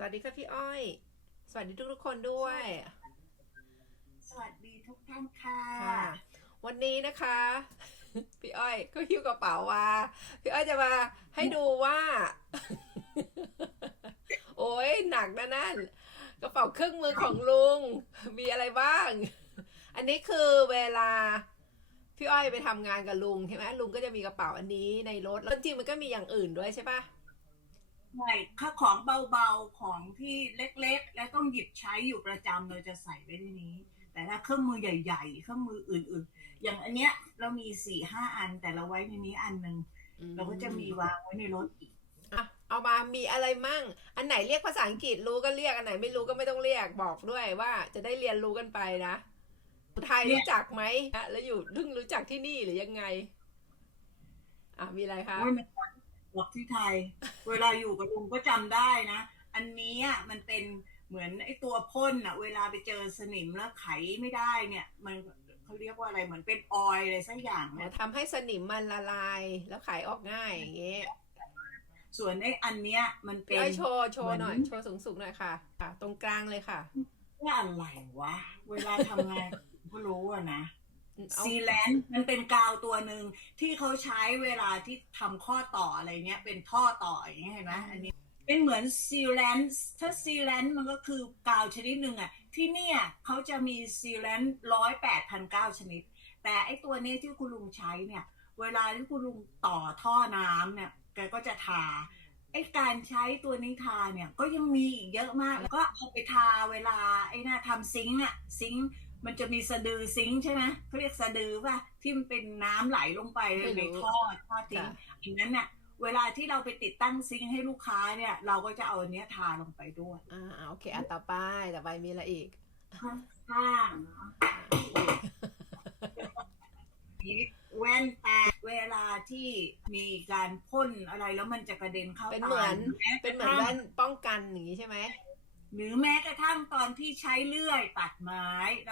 สวัสดีค่ะพี่อ้อย สวัสดีทุกทุกๆคนด้วย สวัสดีทุกท่านค่ะ ค่ะ วันนี้นะคะ พี่อ้อยก็หิ้วกระเป๋ามาพี่อ้อยจะมาให้ดูว่า โอ้ยหนักนะนั่นกระเป๋าเครื่องมือของลุง มีอะไรบ้าง อันนี้คือเวลาพี่อ้อยไปทำงานกับลุงใช่ไหมลุงก็จะมีกระเป๋าอันนี้ในรถแล้วจริงๆมันก็มีอย่างอื่นด้วยใช่ปะ ใช่ค่าของเบาๆของที่เล็กๆ และต้องหยิบใช้อยู่ประจำเราจะใส่ไว้ในนี้ แต่ถ้าเครื่องมือใหญ่ ๆ เครื่องมืออื่น ๆ อย่างอันเนี้ยเรามีสี่ห้าอันแต่เราไว้ในนี้อันหนึ่งอืเราก็จะมีวางไว้ในรถอีกอะเอามามีอะไรมั่ง อันไหนเรียกภาษาอังกฤษรู้ก็เรียกอันไหนไม่รู้ก็ไม่ต้องเรียกบอกด้วยว่าจะได้เรียนรู้กันไปนะไทยรู้จักไหมอะแล้วอยู่เพิ่งรู้จักที่นี่หรือยังไง อะมีอะไรคะ ว่ามันบอกที่ไทย เวลาอยู่กับลุงก็จำได้นะ อันนี้อะมันเป็นเหมือนไอ้ตัวพ่นอะเวลาไปเจอสนิมแล้วไขไม่ได้เนี่ย มันเขาเรียกว่าอะไรเหมือนเป็นออยล์อะไรสักอย่างอ๋อเนี่ยทำให้สนิมมันละลายแล้วขายออกง่ายอย่างเงี้ยส่วนไอ้อันเนี้ย มันเป็พี่นอ้อยโชว์โชว์หน่อยเหมือนโชว์สูงๆหน่อยค่ะอะ ตรงกลางเลยค่ะว่าอะไรวะ เวลาทำงานก็รู้อะนะเอา ซีแลนด์มันเป็นกาวตัวหนึ่งที่เขาใช้เวลาที่ทำข้อต่ออะไรเงี้ย เป็นท่อต่ออย่างเงี้ยเห็นไหมอันนี้ เป็นเหมือนซีแลนด์ถ้าซีแลนด์มันก็คือกาวชนิดหนึ่งอะ ที่เนี่ยเขาจะมีซีแลนด์ร้อยแปดพันเก้าชนิด แต่ไอตัวนี้ที่คุณลุงใช้เนี่ย เวลาที่คุณลุงต่อท่อน้ำเนี่ยแกก็จะทาไอการใช้ตัวนี้ทาเนี่ยก็ยังมีอีกเยอะมาก แล้วก็เอาไปทาเวลาไอ้น่าทำซิงค์อะซิงค์ มันจะมีสะดือซิงค์ใช่ไหมเขาเรียกสะดือป่ะที่มันเป็นน้ำไหลลงไปไม่รู้ในท่อท่อซิงค์อย่างนั้นเนี่ยเวลาที่เราไปติดตั้งซิงค์ให้ลูกค้าเนี่ย เราก็จะเอาอันเนี้ยทาลงไปด้วยอ่าโอเคอะต่อไปต่อไปมีอะไรอีกข้างๆเนาะนี่แว่นตาเวลาที่มีการพ่นอะไรแล้วมันจะกระเด็นเข้าเป็นตาเหมือนแม้กเป็นระเหมือนทั่งแว่นป้องกันอย่างนี้ใช่ไหม หรือแม้กระทั่งตอนที่ใช้เลื่อยตัดไม้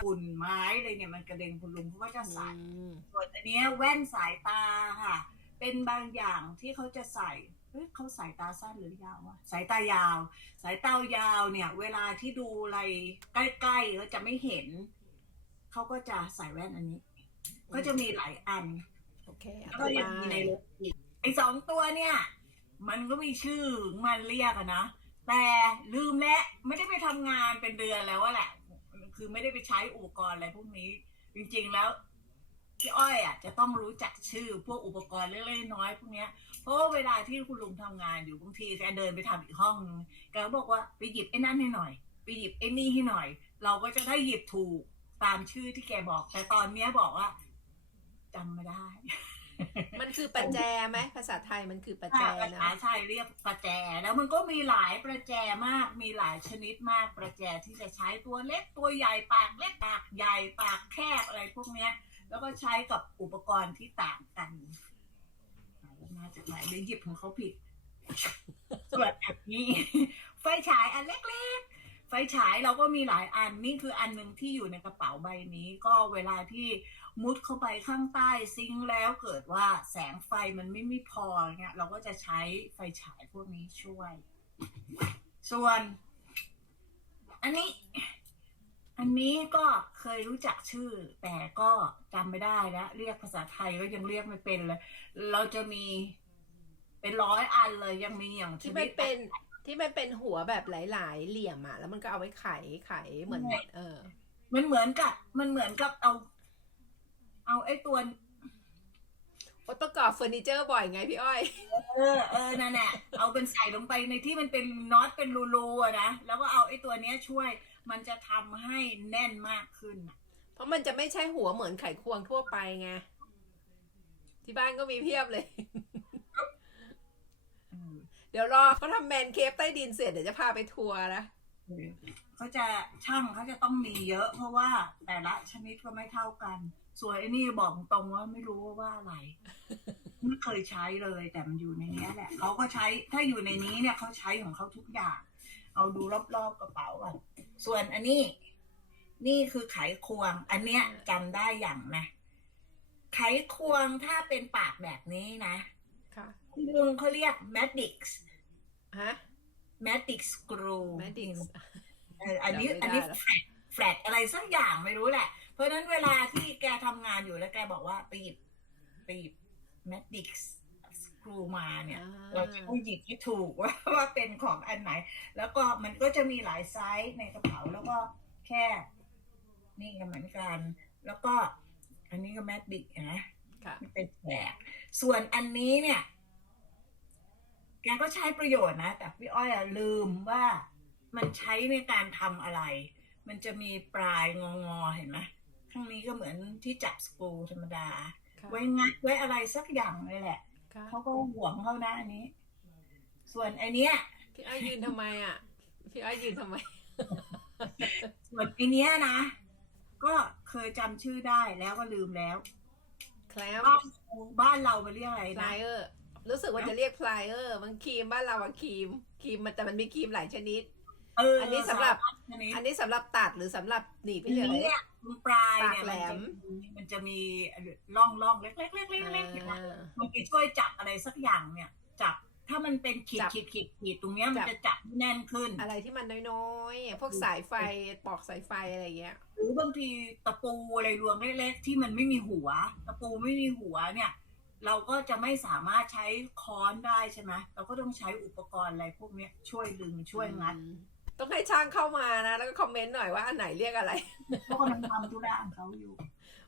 ฝุ่นไม้อะไรเนี่ยมันกระเด็นคุณลุงเขาก็จะใส่อืมส่วนอันเนี้ยแว่นสายตาค่ะ เป็นบางอย่างที่เขาจะใส่เฮ้ยเขาสายตาสั้นหรือยาววะสายตายาว สายตายาวเนี่ย เวลาที่ดูอะไรใกล้ๆก็จะไม่เห็น เขาก็จะใส่แว่นอันนี้ ก็จะมีหลายอันโอเคอะแล้วต่ก็อยังมีไปในรถอีกไอ้สองตัวเนี่ย มันก็มีชื่อของมันเรียกอะนะ แต่ลืมและไม่ได้ไปทำงานเป็นเดือนแล้วอะแหละ คือไม่ได้ไปใช้อุปกรณ์อะไรพวกนี้ จริงๆแล้วพี่อ้อยอะจะต้องรู้จักชื่อพวกอุปกรณ์เล็กๆน้อยๆพวกเนี้ยเพราะว่าเวลาที่คุณลุงทำงานอยู่บางทีแกเดินไปทำอีกห้องนึงแกก็บอกว่าไปหยิบไอ้นั่นให้หน่อย ไปหยิบไอ้นี่ให้หน่อย เราก็จะได้หยิบถูกตามชื่อที่แกบอก แต่ตอนเนี้ยบอกว่าจำไม่ได้ มันคือประแจไหมภาษาไทยมันคือประแจภานะษาไทยเรียกประแจ แล้วมันก็มีหลายประแจมาก มีหลายชนิดมากประแจที่จะใช้ตัวเล็กตัวใหญ่ปากเล็กปากใหญ่ปากแคบอะไรพวกเนี้ย แล้วก็ใช้กับอุปกรณ์ที่ต่างกันมาจากไหนเดี๋ยวหยิบของเขาผิดส่วนอันนี้ ไฟฉายอันเล็กๆ ไฟฉายเราก็มีหลายอันนี่คืออันหนึ่งที่อยู่ในกระเป๋าใบนี้ ก็เวลาที่มุดเข้าไปข้างใต้ซิงแล้วเกิดว่าแสงไฟมันไม่ไม่พอเงี้ยเราก็จะใช้ไฟฉายพวกนี้ช่วย ส่วน อันนี้ อันนี้ก็เคยรู้จักชื่อ แต่ก็จำไม่ได้แล้วเรียกภาษาไทยก็ยังเรียกไม่เป็นเลย เราจะมีเป็นร้อยอันเลยยังมีอย่างชที่นิมันดเป็น ที่มันเป็นหัวแบบหลาย ๆ เหลี่ยมอะแล้วมันก็เอาไว้ไขไขเหมือนใช่เออ มันเหมือนกับ มันเหมือนกับเอา เอาไอ้ตัวโอ๊ยประกอบเฟอร์นิเจอร์บ่อยไงพี่อ้อย เออเออนั่นแหละเอาเป็นใส่ลงไปในที่มันเป็นน็อตเป็นรูๆอะนะ แล้วก็เอาไอ้ตัวเนี้ยช่วย มันจะทำให้แน่นมากขึ้นอะเพราะมันจะไม่ใช่หัวเหมือนไขควงทั่วไปไง ที่บ้านก็มีเพียบเลยอืม เดี๋ยวรอเขาทำแมนเคฟใต้ดินเสร็จเดี๋ยวจะพาไปทัวร์นะเขาจะช่างเขาจะต้องมีเยอะ เพราะว่าแต่ละชนิดก็ไม่เท่ากัน ส่วนไอ้นี่บอกตรงว่าไม่รู้ว่าอะไรไม่เคยใช้เลยแต่มันอยู่ในนี้แหละเขาก็ใช้ถ้าอยู่ในนี้เนี่ยเขาใช้ของเขาทุกอย่าง เอาดูรอบๆกระเป๋าก่อนส่วนอันนี้ นี่คือไขควง อันเนี้ยจำได้อย่างนะไขควงถ้าเป็นปากแบบนี้นะ ลุงเขาเรียก Madix ฮะ Matic Screw แมดิกเอออันนี้จำไม่ได้อันนี้แล้วแฟลตแฟลตอะไรสักอย่างไม่รู้แหละ เพราะฉะนั้นเวลาที่แกทำงานอยู่แล้วแกบอกว่าไปหยิบไปหยิบ Matic Screw มาเนี่ย เราจะต้องหยิบให้ถูกว่าว่าเป็นของอันไหน แล้วก็มันก็จะมีหลายไซส์ในกระเป๋าแล้วก็แค่ นี่ก็เหมือนกัน แล้วก็ อันนี้ก็แมดดิกนะค่ะมันเป็นแผลส่วนอันนี้เนี่ย แกก็ใช้ประโยชน์นะ แต่พี่อ้อยอะลืมว่ามันใช้ในการทำอะไร มันจะมีปลายงองอๆเห็นไหมข้างนี้ก็เหมือนที่จับสกรูธรรมดาค่ะไว้งัดไว้อะไรสักอย่างเลยแหละค่ะเขาก็หวงเขานะอันนี้ ส่วนไอเนี้ย พี่อ้อยยืนทำไมอะ พี่อ้อยยืนทำไม ส่วนไอเนี้ยนะ ก็เคยจำชื่อได้แล้วก็ลืมแล้ว แคลมบ้านบ้านเราไปเรียกอะไรพลานะยเออร์ รู้สึกว่าจะเรียกพลายเออร์มันครีมบ้านเราอะครีมครีมมันแต่มันมีครีมหลายชนิด เอออัอันนี้สำหรับ อันนี้อันนี้สำหรับตัดหรือสำหรับหนีบไปอันเฉยนี้เนี่ยตรงปลายเนี่ยปากแหลม มันจะมีร่องร่องๆเล็กๆเล็กๆเล็กๆเห็นไหม อ่า มันไปช่วยจับอะไรสักอย่างเนี่ยจับถ้ามันเป็นขีดจับขีดขีดขีดตรงเนี้ยมันจับ จะจับให้แน่นขึ้น อะไรที่มันน้อยๆ พวกสายไฟปอกสายไฟอะไรอย่างเงี้ย หรือบางทีตะปูอะไรรวงเล็กๆที่มันไม่มีหัว ตะปูไม่มีหัวเนี่ย เราก็จะไม่สามารถใช้ค้อนได้ใช่ไหมเราก็ต้องใช้อุปกรณ์อะไรพวกเนี้ยช่วยดึงช่วยงัดอืมต้องให้ช่างเข้ามานะ แล้วก็คอมเมนต์หน่อยว่าอันไหนเรียกอะไรเพราะกำลังทำธุระของเขาอยู่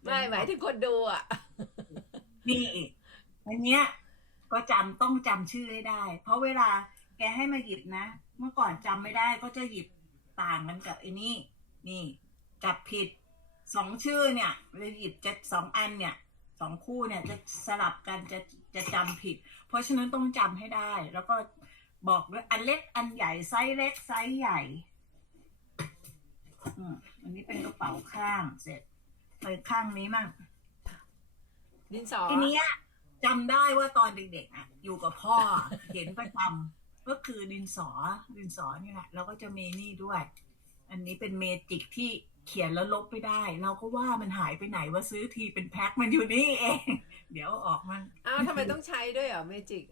ไม่หมายถึงคนดูอะนี่อีกอันเนี้ย ก็จำต้องจำชื่อให้ได้ เพราะเวลาแกให้มาหยิบนะ เมื่อก่อนจำไม่ได้ก็จะหยิบต่างกันกับไอ้นี่ นี่ จับผิดสองชื่อเนี่ยเลยหยิบจะสองอันเนี่ย สองคู่เนี่ยจะสลับกันจะจะจำผิด เพราะฉะนั้นต้องจำให้ได้ แล้วก็บอกด้วยอันเล็กอันใหญ่ไซส์เล็กไซส์ใหญ่อืมอันนี้เป็นกระเป๋าข้างเสร็จไปข้างนี้มั่งดินสอทีเนี้ยจำได้ว่าตอนเด็กๆอะ อยู่กับพ่อเห็นประจำก็คือดินสอดินสอนี่แหละแล้วก็จะมีนี่ด้วย อันนี้เป็นเมจิกที่ เขียนแล้วลบไม่ได้ เราก็ว่ามันหายไปไหนว่าซื้อทีเป็นแพ็คมันอยู่นี่เอง เดี๋ยวออกมันอ้าวทำไมต้องใช้ด้วยเหรอเมจิก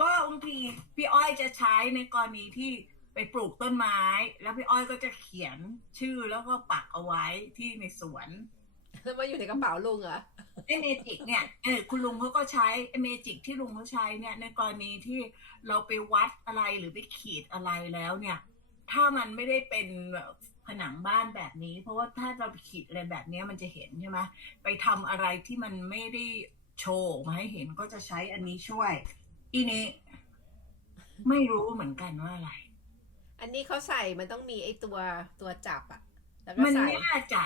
ก็บางทีพี่อ้อยจะใช้ในกรณีที่ไปปลูกต้นไม้ แล้วพี่อ้อยก็จะเขียนชื่อแล้วก็ปักเอาไว้ที่ในสวนแล้วมาอยู่ในกระเป๋าลุงเหรอไอ้เมจิกเนี่ยเออคุณลุงเขาก็ใช้ไอ้เมจิกที่ลุงเขาใช้เนี่ย ในกรณีที่เราไปวัดอะไรหรือไปขีดอะไรแล้วเนี่ย ถ้ามันไม่ได้เป็นแบบ ผนังบ้านแบบนี้ เพราะว่าถ้าเราไปขีดอะไรแบบเนี้ยมันจะเห็นใช่ไหมไปทำอะไรที่มันไม่ได้โชว์ออกมาให้เห็นก็จะใช้อันนี้ช่วย อีนี้ไม่รู้เหมือนกันว่าอะไร อันนี้เขาใส่มันต้องมีไอ้ตัวตัวจับอะแล้วก็มันใส่ น่าจะ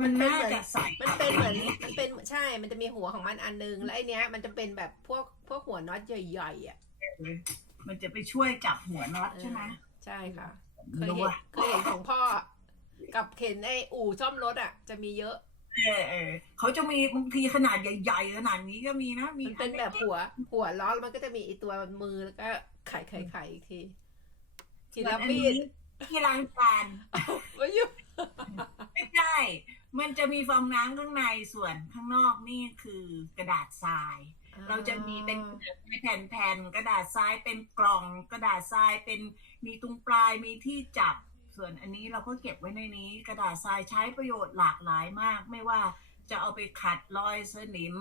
มันน่าจะใส่มันเป็นเหมือนมันเป็นใช่ มันจะมีหัวของมันอันนึง แล้วไอเนี้ย มันจะเป็นแบบพวกพวกหัวน็อตใหญ่ๆอะ มันจะไปช่วยจับหัวน็อตใช่ไหมใช่ค่ะ เคยรู้เห็นว่าเคยเห็นของพ่อ กับเห็นไออู่ซ่อมรถอะ จะมีเยอะเออเออเขาจะมีบางทีขนาดใหญ่ๆขนาดนี้ก็มีนะ มีมันเป็นแบบหัว หัวล้อแล้วมันก็จะมีไอตัวมือแล้วก็ไขไขไขอีกทีทีส่วละนอันมีนี้ดที่ล้างจานไม่อยู่ไม่ใช่มันจะมีฟองน้ำข้างในส่วนข้างนอกนี่คือกระดาษทราย เราจะมีเป็นแผ่นๆกระดาษทรายเป็นกล่องกระดาษทรายเป็นมีตรงปลายมีที่จับ ส่วนอันนี้เราก็เก็บไว้ในนี้ กระดาษทรายใช้ประโยชน์หลากหลายมาก ไม่ว่าจะเอาไปขัดรอยสนิม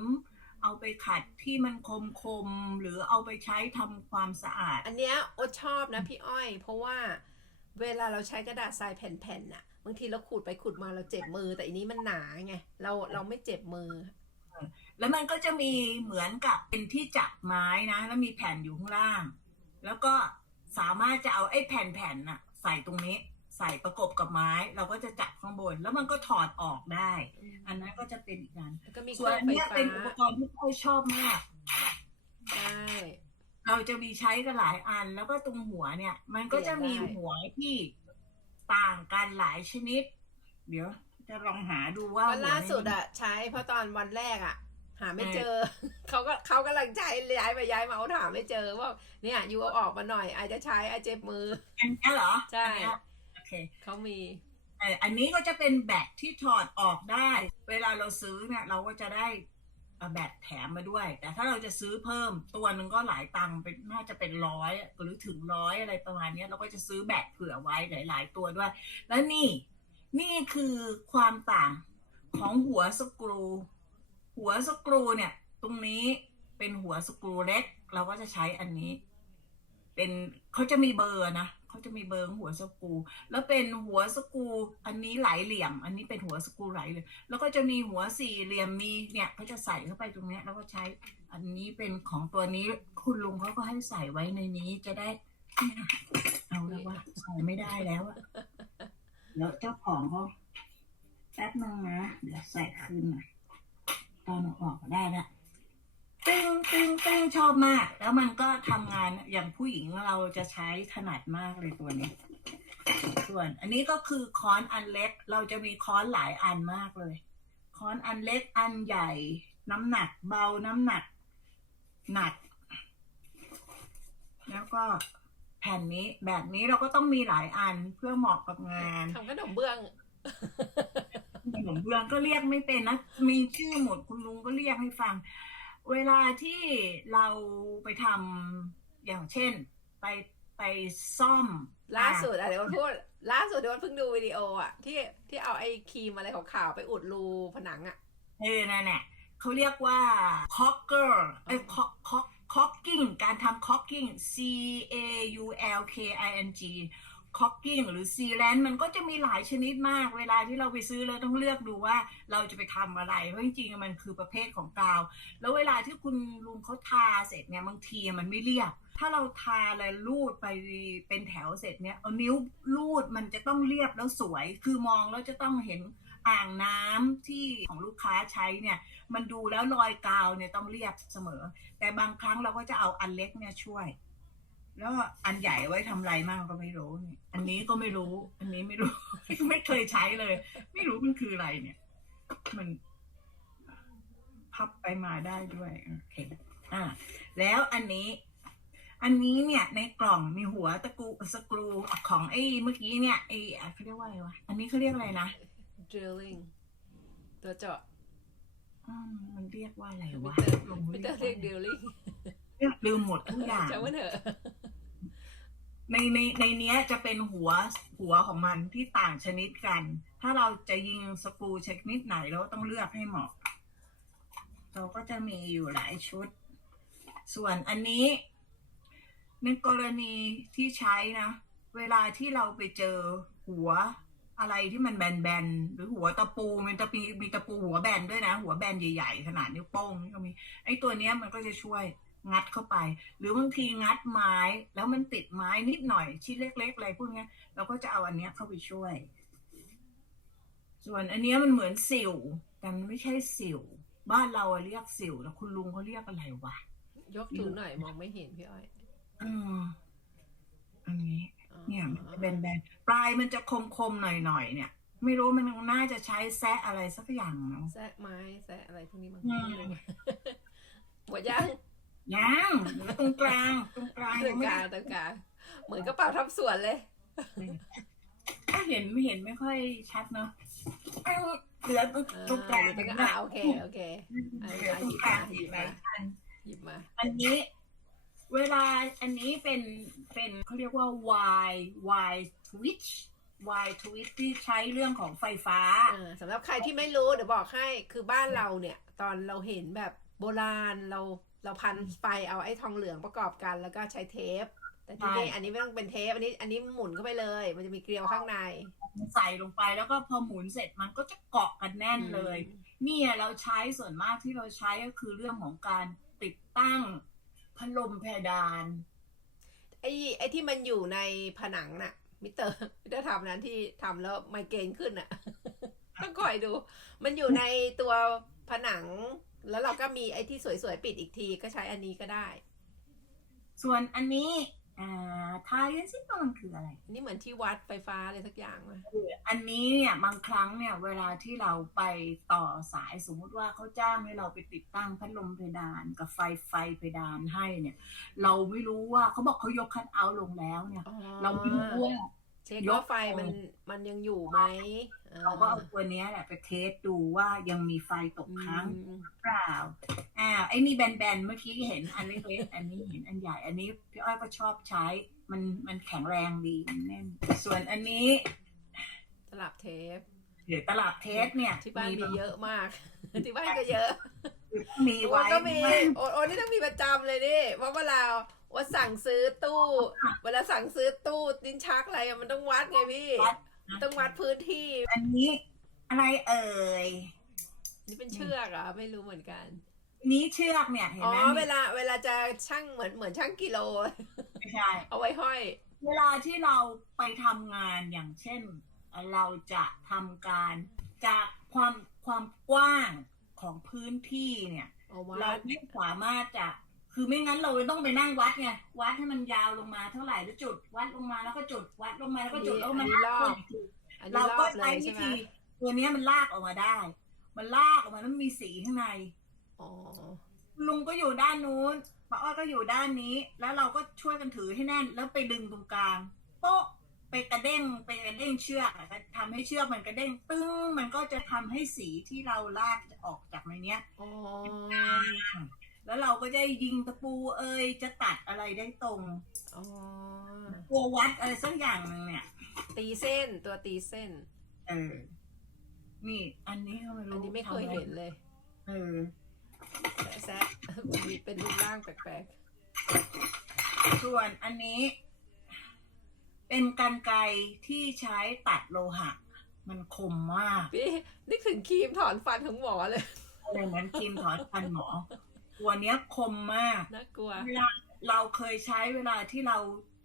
เอาไปขัดที่มันคมๆหรือเอาไปใช้ทำความสะอาด อันเนี้ยโอตชอบนะพี่อ้อย เพราะว่าเวลาเราใช้กระดาษทรายแผ่นๆน่ะ บางทีเราขูดไปขูดมาเราเจ็บมือ แต่อันนี้มันหนาไงเราเราไม่เจ็บมือ แล้วมันก็จะมีเหมือนกับเป็นที่จับไม้นะ แล้วมีแผ่นอยู่ข้างล่าง แล้วก็สามารถจะเอาไอ้แผ่นๆน่ะ ใส่ตรงนี้ ใส่ประกบกับไม้ เราก็จะจับข้างบน แล้วมันก็ถอดออกได้ อันนั้นก็จะเป็นอีกอันแล้วก็มีเคส่วนรื่องอันไฟเนี้ยฟ้าเป็นอุปกรณ์ที่พ่อยชอบมากใช่เราจะมีใช้กันหลายอัน แล้วก็ตรงหัวเนี่ย มันก็จะมีหัวที่ต่างกันหลายชนิด เดี๋ยว จะลองหาดูว่าวันล่าสุดอะใช้เพราะตอนวันแรกอะหาไม่เจอ เขาก็เขากำลังใช้ย้ายไปย้ายมาเขาถามไม่เจอว่าเนี่ยยูเอาออกมาหน่อยอาจจะใช้อาจเจ็บมืออันนี้เหรอใช่อันเนี้ยโอเคเขามีเอ่ออันนี้ก็จะเป็นแบตที่ถอดออกได้ เวลาเราซื้อเนี่ยเราก็จะได้อะแบตแถมมาด้วย แต่ถ้าเราจะซื้อเพิ่มตัวหนึ่งก็หลายตังค์เป็นน่าจะเป็นร้อยหรือถึงร้อยอะไรประมาณเนี้ยเราก็จะซื้อแบตเผื่อไว้หลาย ๆ ตัวด้วย แล้วนี่ นี่คือความต่างของหัวสกรู หัวสกรูเนี่ย ตรงนี้เป็นหัวสกรูเล็ก เราก็จะใช้อันนี้ เป็นเขาจะมีเบอร์นะเขาจะมีเบอร์หัวสกรู แล้วเป็นหัวสกรูอันนี้หลายเหลี่ยม อันนี้เป็นหัวสกรูหลายเหลี่ยมแล้วก็จะมีหัวสี่เหลี่ยมมีเนี่ยเขาจะใส่เข้าไปตรงนี้แล้วก็ใช้ อันนี้เป็นของตัวนี้คุณลุงเขาก็ให้ใส่ไว้ในนี้จะได้ เอาแล้วว่าใส่ไม่ได้แล้วอะ แล้วเจ้าของเขาแป๊บนึงนะ เดี๋ยวใส่คืนหน่อยตอนอออกก็ได้ละตึ้งตึ้งตึ้งชอบมาก แล้วมันก็ทำงานอย่างผู้หญิงเราจะใช้ถนัดมากเลยตัวนี้ ส่วน อันนี้ก็คือค้อนอันเล็ก เราจะมีค้อนหลายอันมากเลย ค้อนอันเล็กอันใหญ่ น้ำหนักเบาน้ำหนัก หนัก แล้วก็ แผ่นนี้แบบนี้เราก็ต้องมีหลายอันเพื่อเหมาะกับงานทำขนมเบื้องขนมเบื้องก็เรียกไม่เป็นนะมีชื่อหมดคุณลุงก็เรียกให้ฟัง เวลาที่เราไปทำอย่างเช่น ไปไปซ่อม ล่าสุดอะเดี๋ยวมันพูดล่าสุดเดี๋ยวมันเพิ่งดูวิดีโออะที่ที่เอาไอ้ครีมอะไรขาวๆไปอุดรูผนังอะเออนั่นแหละเขาเรียกว่า cocker เอ้ย cock cock cocking การทำ cocking c a u l k i n g cocking หรือ sealant มันก็จะมีหลายชนิดมาก เวลาที่เราไปซื้อเราต้องเลือกดูว่าเราจะไปทำอะไร เพราะจริงๆมันคือประเภทของกาว แล้วเวลาที่คุณลุงเขาทาเสร็จเนี่ยบางทีมันไม่เรียบถ้าเราทาแล้วลูดไปเป็นแถวเสร็จเนี่ยเอานิ้วลูดมันจะต้องเรียบแล้วสวย คือมองแล้วจะต้องเห็น อ่างน้ำที่ของลูกค้าใช้เนี่ยมันดูแล้วรอยกาวเนี่ยต้องเรียบเสมอ แต่บางครั้งเราก็จะเอาอันเล็กเนี่ยช่วย แล้วอันใหญ่ไว้ทำไรมากก็ไม่รู้เนี่ยอันนี้ก็ไม่รู้ อันนี้ไม่รู้ ไม่เคยใช้เลย ไม่รู้มันคืออะไรเนี่ย มันพับไปมาได้ด้วยโอเคอ่า แล้วอันนี้อันนี้เนี่ยในกล่องมีหัวตะกูสกรูของไอ้เมื่อกี้เนี่ยไอ้เขาเรียกว่าอะไรวะ อันนี้เขาเรียกอะไรนะ drilling ตัวเจาะอืมมันเรียกว่าอะไรมิวะเตอร์ลงมิเตอร์เรียก drilling เรียกลืมหมดทุกอย่างจำไว้เถอะในในในเนี้ยจะเป็นหัวหัวของมันที่ต่างชนิดกัน ถ้าเราจะยิงสกรูชนิดไหนเราก็ต้องเลือกให้เหมาะ เราก็จะมีอยู่หลายชุด ส่วนอันนี้ในกรณีที่ใช้นะ เวลาที่เราไปเจอหัว อะไรที่มันแบนๆหรือหัวตะปูมันตะปีมีตะปูหัวแบนด้วยนะ หัวแบนใหญ่ๆขนาดนิ้วโป้งนี่ก็มีไอ้ตัวเนี้ยมันก็จะช่วยงัดเข้าไป หรือบางทีงัดไม้แล้วมันติดไม้นิดหน่อยชิ้นเล็ก ๆ อะไรพวกเนี้ยเราก็จะเอาอันเนี้ยเข้าไปช่วย ส่วนอันเนี้ยมันเหมือนสิวแต่มันไม่ใช่สิว บ้านเราอะเรียกสิวแต่คุณลุงเขาเรียกอะไรวะยกถูหน่อยมองไม่เห็นพี่อ้อยอืมอันนี้อ๋อ เนี่ยมันจะแบนๆปลายมันจะคมๆหน่อยๆเนี่ย ไม่รู้มันน่าจะใช้แซะอะไรสักอย่างเนาะแซะไม้แซะอะไรพวกนี้มั้งอืมไม่รู้หมดยังยังเหลือตรงกลางตรงกลางตรยังงไม่กลางตรงกลางเหมือนกระเป๋าทำสวนเลยก็เห็นไม่เห็นไม่ค่อยชัดเนาะเอ้าเหลือตรงอ่าตรงกลางตรงกลางอ่าโอเคโอเคเหลือตรงกลางหยิอีกบหมาลายอันหยิบมา อันนี้ เวลาอันนี้เป็นเป็นเขาเรียกว่า Y Y Twitch Y Twitch ที่ใช้เรื่องของไฟฟ้าอ่าสำหรับใครที่ไม่รู้เดี๋ยวบอกให้คือบ้านเราเนี่ย ตอนเราเห็นแบบโบราณเราเราพันไฟเอาไอ้ทองเหลืองประกอบกันแล้วก็ใช้เทป แต่ที่นี่ใช่อันนี้ไม่ต้องเป็นเทป อันนี้อันนี้หมุนเข้าไปเลย มันจะมีเกลียวข้างใน ใส่ลงไปแล้วก็พอหมุนเสร็จมันก็จะเกาะกันแน่นเลย เนี่ยเราใช้ส่วนมากที่เราใช้ก็คือเรื่องของการติดตั้ง พัดลมเพดานไอ้ไอ้ที่มันอยู่ในผนังน่ะ มิเตอร์มิเตอร์ทำนั้นที่ทำแล้วไมเกรนขึ้นอะต้องคอยดู มันอยู่ในตัวผนัง แล้วเราก็มีไอ้ที่สวยๆ ปิดอีกทีก็ใช้อันนี้ก็ได้ ส่วนอันนี้ อ่าทายกันสิว่ามันคืออะไรอันนี้เหมือนที่วัดไฟฟ้าอะไรสักอย่างมาอันนี้เนี่ยบางครั้งเนี่ยเวลาที่เราไปต่อสายสมมุติว่าเขาจ้างให้เราไปติดตั้งพัดลมเพดานกับไฟไฟเพดานให้เนี่ย เราไม่รู้ว่าเขาบอกเขายกคันเอาท์ลงแล้วเนี่ย เราไม่รู้ว่า เช็คยกว่าไฟมันมันยังอยู่ไหมเราก็เอาตัวเนี้ยแหละไปเทสดูว่ายังมีไฟตกค้างอืมเปล่าอ้าวไอ้นี่แบนๆเมื่อกี้เห็นอันเล็กๆอันนี้เห็นอันใหญ่ อันนี้พี่อ้อยก็ชอบใช้ มันมันแข็งแรงดีมันแน่นส่วนอันนี้ ตลับเทปเดี๋ยวตลับเทสเนี่ย ที่บ้านมีเยอะมาก ที่บ้านก็เยอะ มีโอ้ไว้ก็มีโอ้โอ้นี่ต้องมีประจำเลยนี่เพราะเวลา ว่าสั่งซื้อตู้ เวลาสั่งซื้อตู้ลิ้นชักอะไรอะมันต้องวัดไงพี่ ต้องวัดพื้นที่ อันนี้อะไรเอ่ย นี่เป็นเชือกเหรอะไม่รู้เหมือนกัน นี้เชือกเนี่ยเห็นอ๋อไหมเวลาเวลาจะช่างเหมือนเหมือนช่างกิโล ไม่ใช่ เอาไว้ห้อย เวลาที่เราไปทำงานอย่างเช่น เราจะทำการจากความความกว้างของพื้นที่เนี่ย เอาวัเราด ไม่สามารถจะ คือไม่งั้นเราต้องไปนั่งวัดไงวัดให้มันยาวลงมาเท่าไหร่แล้วจุด วัดลงมาแล้วก็จุดวัดลงมาแล้วก็จุดแล้วมันอันนี้รอบอันนี้เรารก็อบเลใช้ยวิใช่ไหมธีตัวเนี้ยมันลากออกมาได้ มันลากออกมาแล้วมันมีสีข้างในอ๋อลุงก็อยู่ด้านนู้นป้าอ้อยก็อยู่ด้านนี้ แล้วเราก็ช่วยกันถือให้แน่น แล้วไปดึงตรงกลางโป๊ะไปกระเด้งไปกระเด้งเชือกอะทำให้เชือกมันกระเด้งตึ้งมันก็จะทำให้สีที่เราลากจะออกจากในเนี้ยอ๋อ แล้วเราก็จะยิงตะปูเอ้ยจะตัดอะไรได้ตรงอ๋อ ตัววัดอะไรสักอย่างหนึ่งเนี่ย ตีเส้นตัวตีเส้น เออ นี่ อันนี้ก็ไม่อันรู้นี้ไม่เคยทำอะรเห็นเลย เออแซะมันมีเป็นรูปร่างแปลกส่วนอันนี้ เป็นกันไกรที่ใช้ตัดโลหะ มันคมมากๆพี่นึกถึงครีมถอนฟันของหมอเลยเลยเหมือนครีมถอนฟันหมอ ตัวเนี้ยคมมากน่ากลัวเวลาเราเคยใช้เวลาที่เรา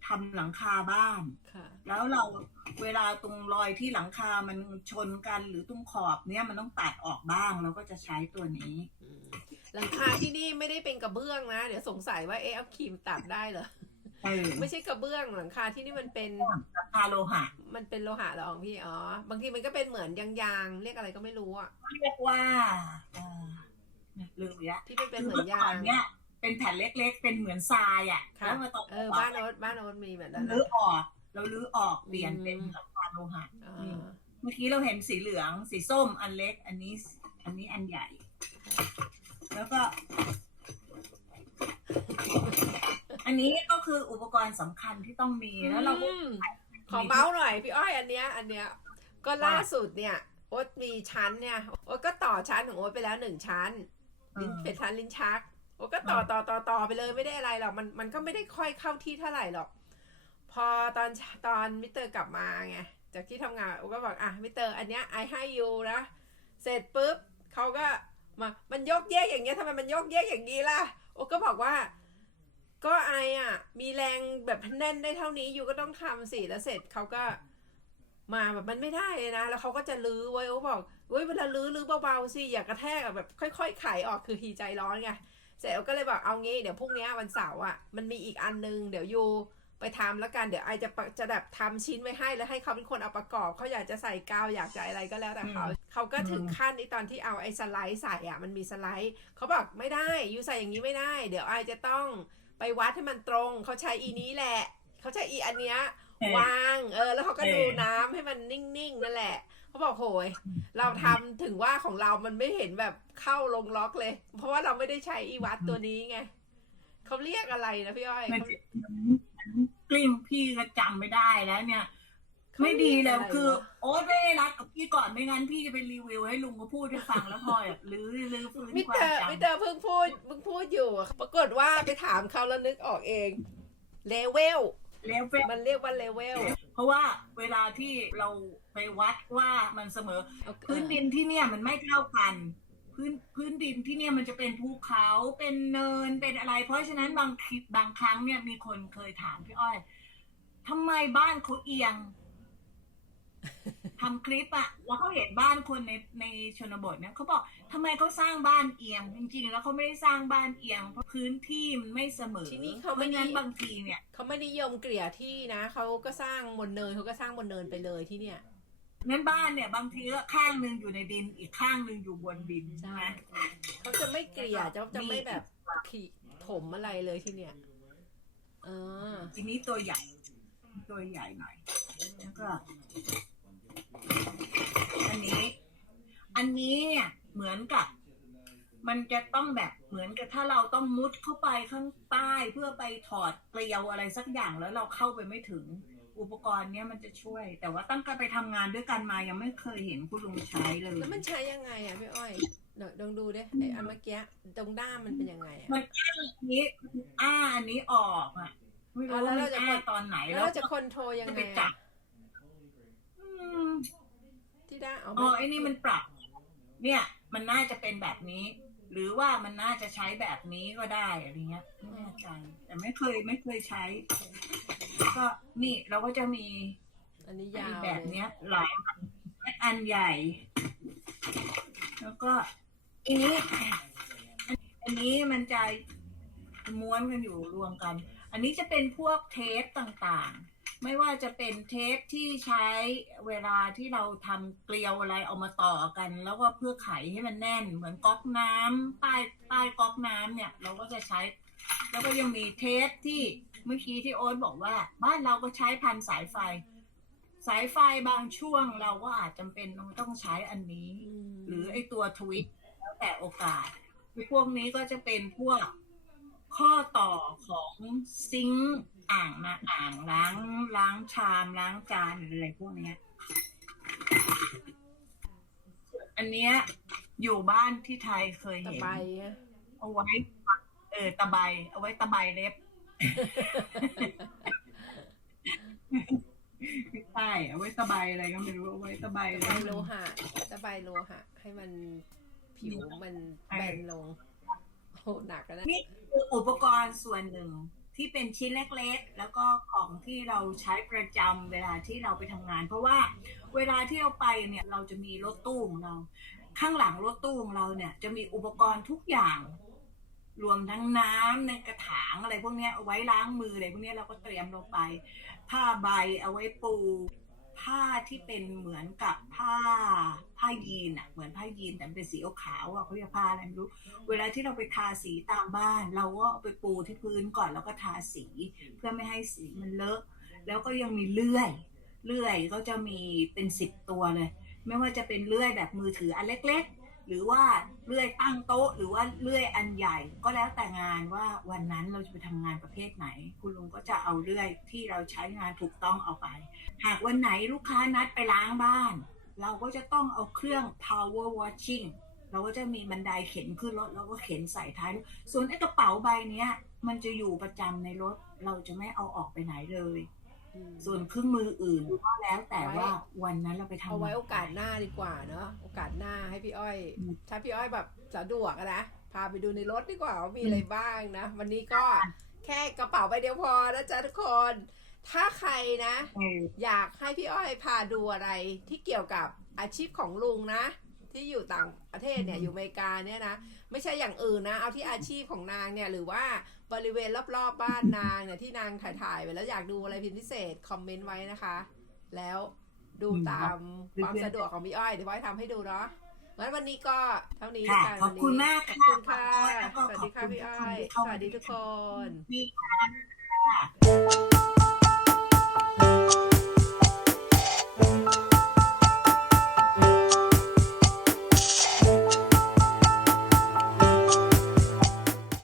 ทำหลังคาบ้านค่ะแล้วเราเวลาตรงรอยที่หลังคามันชนกันหรือตรงขอบเนี้ยมันต้องตัดออกบ้างเราก็จะใช้ตัวนี้อืมหลังคาที่นี่ไม่ได้เป็นกระเบื้องนะ เดี๋ยวสงสัยว่าเอ๊ะเอาครีมตัดได้เหรอเออไม่ใช่กระเบื้องหลังคาที่นี่มันเป็นหลังคาโลหะ มันเป็นโลหะเหรอของพี่อ๋อบางทีมันก็เป็นเหมือนยางๆเรียกอะไรก็ไม่รู้อะเรียกว่าเอ่อ ลืมอีกแล้วที่มันเป็นคือเหมือนเมื่อก่ยาอนงเนี่ยเป็นแผ่นเล็ก ๆ เป็นเหมือนทรายอะค่ะแล้วมาตกเออบ้านโน้ตบ้านโน้ตมีแบบนั้นรื้อนะออกเราลื้อออกเปลี่ยนอืมเป็นหลังคาโลหะอ๋อนี่เมื่อกี้เราเห็นสีเหลือง สีส้มอันเล็ก อันนี้ อันนี้อันใหญ่ แล้วก็ อันนี้ก็คืออุปกรณ์สำคัญที่ต้องมีแล้วเราก็อืมขอเมาส์หน่อยพี่อ้อยอันเนี้ย อันเนี้ย ก็ล่าสุดเนี่ยโอ๊ตมีชั้นเนี่ยโอ๊ตก็ต่อชั้นของโอ๊ตไปแล้วหนึ่งชั้น ลิ้นเออเป็นชั้นลิ้นชักโอ๊ตก็ต่อเออต่อต่อต่อไปเลยไม่ได้อะไรหรอกมันมันก็ไม่ได้ค่อยเข้าที่เท่าไหร่หรอก พอตอนตอนมิสเตอร์กลับมาไงจากที่ทำงานโอ๊ตก็บอกอะมิสเตอร์อันเนี้ยไอให้ยูนะเสร็จปุ๊บเขาก็มามันยกแยกอย่างเงี้ยทำไมมันยกแยกอย่างนี้ล่ะโอ๊ตก็บอกว่า ก็ไออะ มีแรงแบบแน่นได้เท่านี้ยูก็ต้องทำสิแล้วเสร็จเขาก็มาแบบมันไม่ได้เลยนะ แล้วเขาก็จะลื้อไว้โอ้บอก เว้ยเวลาลื้อลื้อเบาๆสิอย่ากระแทกอะแบบค่อยๆไขออกคือฮีใจร้อนไงเสร็จโอ๊ตก็เลยบอกเอางี้เดี๋ยวพรุ่งนี้วันเสาร์อะมันมีอีกอันนึงเดี๋ยวยูไปทำแล้วกันเดี๋ยวไอจะปะจะแบบทำชิ้นไว้ให้แล้วให้เขาเป็นคนเอาประกอบเขาอยากจะใส่กาวอยากจะอะไรก็แล้วแต่เขาเขาก็ถึงขั้นในตอนที่เอาไอ้สไลด์ใส่อะมันมีสไลด์เขาบอกไม่ได้ยูใส่อย่างนี้ไม่ได้ เดี๋ยวไอจะต้องไปวัดให้มันตรงเขาใช้อีนี้แหละเขาใช้อีอันเนี้ย วางเออ แล้วเขาก็เออดูน้ำให้มันนิ่งๆนั่นแหละเขาบอกโหยเราทำถึงว่าของเรามันไม่เห็นแบบเข้าลงล็อกเลย เพราะว่าเราไม่ได้ใช้อีวัดตัวนี้ไงเขาเรียกอะไรนะพี่อ้อยมันเขาจะกลิ้งพี่ก็จำไม่ได้แล้วเนี่ย ไม่ดีเลยคือ โอ๊ตไม่ได้รักกับพี่ก่อนไม่งั้นพี่จะไปรีวิวให้ลุงก็พูดให้ฟังแล้วพลอยแบบลื้อลื้อฟื้นมิควาเตอมร์จำมิเตอร์เพิ่งพูดเพิ่งพูดอยู่ ปรากฏว่าไปถามเขาแล้วนึกออกเองเลเวล แล้วเฟมันเรียกว่าเลเวล เพราะว่าเวลาที่เราไปวัดว่ามันเสมอพื้นดินที่เนี่ยมันไม่เท่ากัน พื้นพื้นดินที่เนี่ยมันจะเป็นภูเขาเป็นเนินเป็นอะไร เพราะฉะนั้นบางคลิปบางครั้งเนี่ยมีคนเคยถามพี่อ้อยทำไมบ้านเขาเอียง ทำคลิปอะแล้วเขาเห็นบ้านคนในในชนบทเนี่ยเขาบอกทำไมเขาสร้างบ้านเอียง จริง ๆ แล้วเขาไม่ได้สร้างบ้านเอียง เพราะพื้นที่มันไม่เสมอที่นี่เขาไม่ไม่งั้นได้บางทีเนี่ยเขาไม่นิยมเกลี่ยที่นะเขาก็สร้างบนเนินเขาก็สร้างบนเนินไปเลยที่เนี่ยงั้นบ้านเนี่ยบางทีก็ข้างหนึ่งอยู่ในดินอีกข้างหนึ่งอยู่บนดินใช่ไหมเขาจะไม่เกลี่ยจะจะไม่แบบขีถมอะไรเลยที่เนี่ยเออทีนี้ตัวใหญ่ ตัวใหญ่หน่อยแล้วก็ อันนี้ อันนี้เนี่ยเหมือนกับ มันจะต้องแบบเหมือนกับถ้าเราต้องมุดเข้าไปข้างใต้เพื่อไปถอดเกลียวอะไรสักอย่างแล้วเราเข้าไปไม่ถึง อุปกรณ์เนี้ยมันจะช่วย แต่ว่าตั้งแต่ไปทำงานด้วยกันมายังไม่เคยเห็นคุณลุงใช้เลย แล้วมันใช้ยังไงอะพี่อ้อยเดี๋ยวลองดูดิไอ้อันเมื่อกี้ตรงด้ามมันเป็นยังไงอะ มันอ้าอันนี้อ้าอันนี้ออกอะไม่รู้อะแล้ว่าวมัเรานจะอ้าตอนไหนแล้วแล้วเราจะคอนโทรลยังจะไงไปจัอะบอืม ที่ด้ามเอาอ๋อไอ้นี่มันปรับ เนี่ย มันน่าจะเป็นแบบนี้ หรือว่ามันน่าจะใช้แบบนี้ก็ได้อะไรเงี้ยไม่แน่ใจ แต่ไม่เคยไม่เคยใช้ ก็นี่เราก็จะมีอันนี้ไอ้ยาวแบบเลยเนี้ย หลายอันอันใหญ่ แล้วก็อันนี้อันนี้มันจะม้วนกันอยู่รวมกัน อันนี้จะเป็นพวกเทปต่างๆ ไม่ว่าจะเป็นเทปที่ใช้เวลาที่เราทำเกลียวอะไรเอามาต่อกัน แล้วก็เพื่อไขให้มันแน่น เหมือนก๊อกน้ำใต้ใต้ก๊อกน้ำเนี่ย เราก็จะใช้ แล้วก็ยังมีเทปที่เมื่อกี้ที่โอ๊ตบอกว่า บ้านเราก็ใช้พันสายไฟ สายไฟบางช่วงเราก็อาจจำเป็นต้องใช้อันนี้มหรือไอตัวทวิตแล้วแต่โอกาสพวกนี้ก็จะเป็นพวกข้อต่อของซิงค์ อ่างนะอ่างล้างล้างชามล้างจานหรืออะไรพวกเนี้ย อันเนี้ยอยู่บ้านที่ไทยเคยตะเห็น ไบอะเอาไว้ เออตะไบเอาไว้ตะไบเล็บไม่ใช่เอาไว้ตะไบอะไรก็ไม่รู้เอาไว้ตะไบตะเล็ไบบโลหะตะไบโลหะ ให้มันผิวมันแบนลง โหหนักอะนะ นี่คืออุปกรณ์ส่วนหนึ่ง ที่เป็นชิ้นเล็กๆ แล้วก็ของที่เราใช้ประจำเวลาที่เราไปทำงาน เพราะว่าเวลาที่เราไปเนี่ยเราจะมีรถตู้ของเรา ข้างหลังรถตู้ของเราเนี่ยจะมีอุปกรณ์ทุกอย่าง รวมทั้งน้ำในกระถางอะไรพวกนี้เอาไว้ล้างมืออะไรพวกนี้เราก็เตรียมลงไป ผ้าใบเอาไว้ปู ผ้าที่เป็นเหมือนกับผ้าผ้ายีนอะเหมือนผ้ายีนแต่เป็นสีขาวอะเขาเรียกผ้าอะไรไม่รู้ เวลาที่เราไปทาสีตามบ้าน เราก็เอาไปปูที่พื้นก่อนแล้วก็ทาสีเพื่อไม่ให้สีมันเลอะ แล้วก็ยังมีเลื่อยเลื่อยก็จะมีเป็นสิบตัวเลย ไม่ว่าจะเป็นเลื่อยแบบมือถืออันเล็ก ๆ หรือว่าเลื่อยตั้งโต๊ะ หรือว่าเลื่อยอันใหญ่ ก็แล้วแต่งานว่าวันนั้นเราจะไปทำงานประเภทไหน คุณลุงก็จะเอาเลื่อยที่เราใช้งานถูกต้องเอาไป หากวันไหนลูกค้านัดไปล้างบ้าน เราก็จะต้องเอาเครื่อง power washing เราก็จะมีบันไดเข็นขึ้นรถแล้วก็เข็นใส่ท้ายรถส่วนไอ้กระเป๋าใบเนี้ย มันจะอยู่ประจำในรถ เราจะไม่เอาออกไปไหนเลย ส่วนเครื่องมืออื่นก็แล้วแต่ว่าวันนั้นเราไปทำเอาไว้งนโอกาสหน้าดีกว่าเนอะโอกาสหน้าให้พี่อ้อยอืมถ้าพี่อ้อยแบบสะดวกอะนะพาไปดูในรถดีกว่าว่ามีอะไรบ้างนะ วันนี้ก็แค่กระเป๋าใบเดียวพอนะจ๊ะทุกคน ถ้าใครนะเอออยากให้พี่อ้อยพาดูอะไรที่เกี่ยวกับอาชีพของลุงนะ ที่อยู่ต่างประเทศเนี่ยอืมอยู่อเมริกาเนี่ยนะ ไม่ใช่อย่างอื่นนะ เอาที่อาชีพของนางเนี่ย หรือว่าบริเวณรอบๆบบ้านนางเนี่ยที่นางถ่ายๆไปแล้วอยากดูอะไรเป็นพิเศษคอมเมนต์ไว้นะคะ แล้วดูตามความสะดวกของพี่อ้อยเดี๋ยวพี่อ้อยทำให้ดูเนาะงั้นวันนี้ก็เท่านี้ค่ะกันขอบคุณมากขอบค่ะคุณค่ะแล้วก็สวัสดีค่ะขอบคุณพี่อ้อยทุกคนที่เข้าสมาวัสดีทุกคนดีค่ะ